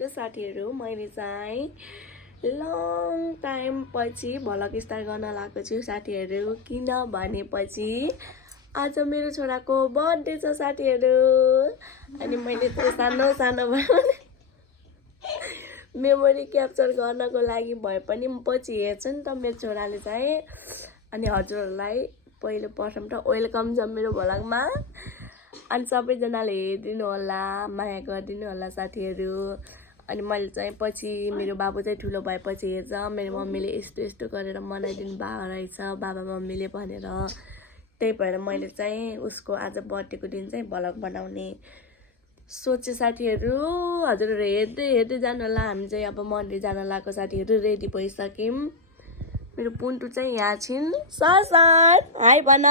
Hello साथीहरू, मैले चाहिँ लङ टाइम पछि भ्लग स्टार्ट गर्न लागेको छु साथीहरू। किनभनेपछि आज मेरो छोराको बर्थडे छ साथीहरू। अनि मैले चाहिँ सानो सानो मेमोरी क्याप्चर गर्नको लागि भए पनि पछि हेर्छ नि त मेरो छोराले चाहिँ। अनि हजुरहरूलाई पहिलो प्रथम त वेलकम छ मेरो भ्लगमा। अनि सबैजनाले हेरिदिनु होला, माया गरिदिनु होला साथीहरू। अनि मैले चाहिँ पछि मेरो बाबु चाहिँ ठुलो भएपछि हेर्छ मेरो मम्मीले यस्तो यस्तो गरेर मनाइदिनु भएको रहेछ बाबा मम्मीले भनेर। त्यही भएर मैले चाहिँ उसको आज बर्थडेको दिन चाहिँ भ्लग बनाउने सोचे साथीहरू। हजुरहरू हेर्दै हेर्दै जानु होला। हामी चाहिँ अब मन्दिर जान लागेको साथीहरू, रेडी भइसक्यौँ। मेरो पुन्टु चाहिँ यहाँ छिन्। सर हाई भन।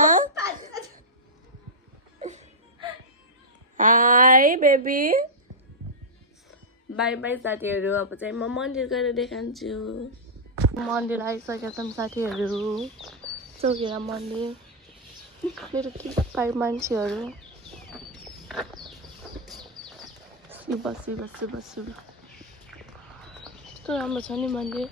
High baby. बाई बाई साथीहरू। अब चाहिँ म मन्दिर गएर देखान्छु। मन्दिर आइसकेका छौँ साथीहरू, चौकेरा मन्दिर। मेरो के पाइ मान्छेहरू शिव शिव शिव शिव कस्तो राम्रो छ नि मन्दिर।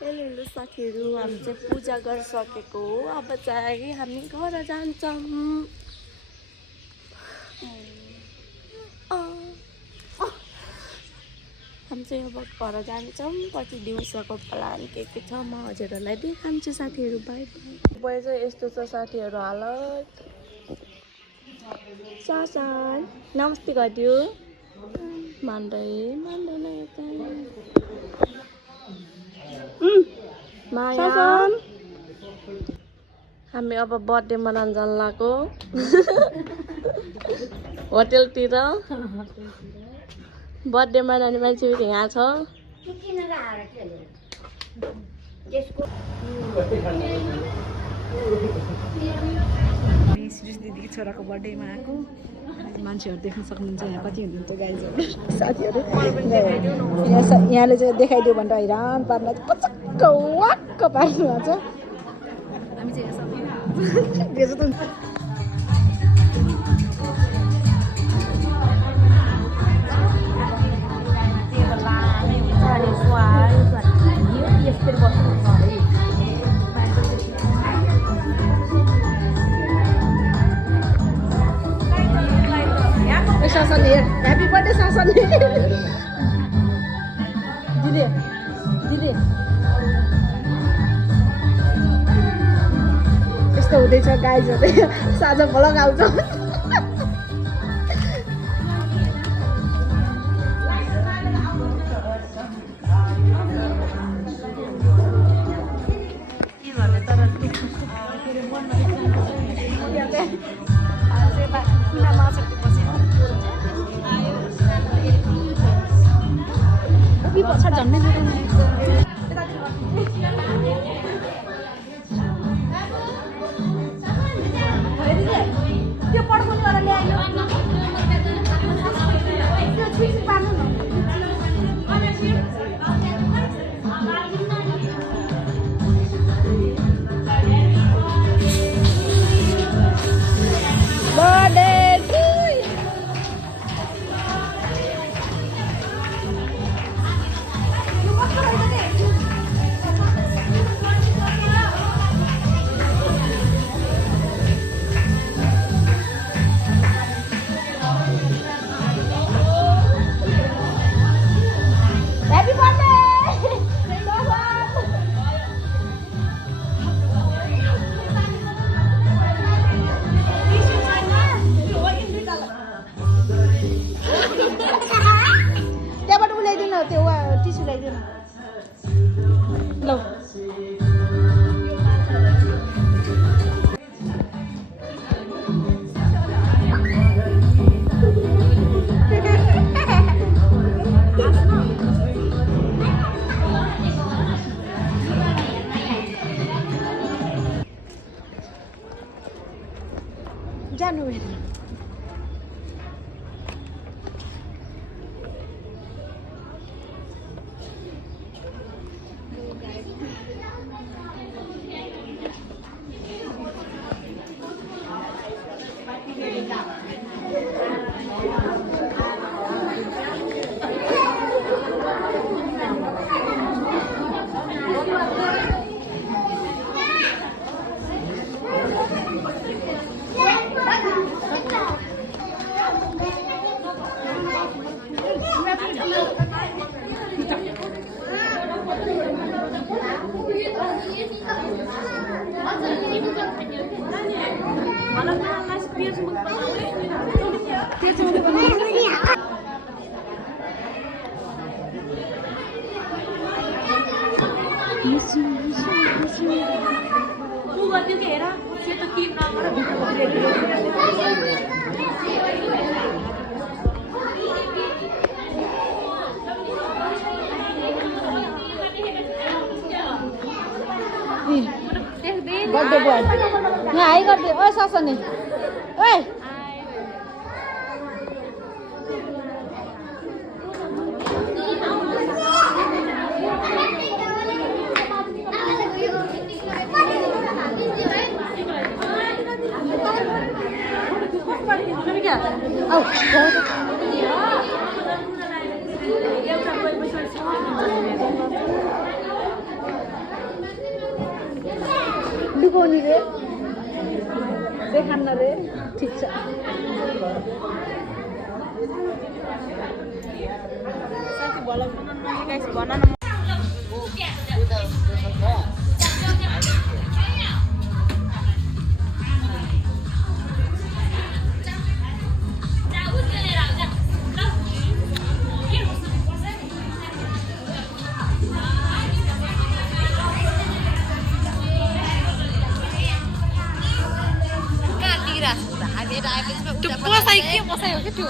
हेलो साथीहरू, हामी चाहिँ पूजा गरिसकेको हो। अब चाहिँ हामी घर जान्छौँ। हामी चाहिँ अब घर जान्छौँ। पछि दिउँसोको प्लान के छ म हजुरहरूलाई देखान्छु साथीहरू। By by. चाहिँ यस्तो छ साथीहरू हालत। सासन नमस्ते गरिदियो। मान्दैन यता माया। हामी अब बर्थडे मनाउन जान लागेको होटेलतिर। बर्थडे मनाउने मान्छे यहाँ छ। दिदीको छोराको बर्थडेमा आएको मान्छेहरू देख्न सक्नुहुन्छ। यहाँ कति हुनुहुन्छ गाइजहरू साथीहरू। यहाँले चाहिँ देखाइदियो भनेर हैरान पार्न पचक्क वाक्क पार्नु भएको छ। हामी चाहिँ सासन ह्याप्पी बर्थडे सासन। दिदी दिदी यस्तो हुँदैछ गाइजहरू। साझा भ्लग आउँछ। पछाडि झन्डै त्यो पड्काउने गरेर ल्यायो। त्यहाँबाट उलाइदिनु त्यो टिस्यु ल्याइदिनु ल। जानु त्यो चाहिँ बर्थडे बोय यहाँ हाई गरिदियो ओ ससनी ओए लुकाउने रे देखान्न रे ठिक छ Itu puasa iki, puasa ya gitu.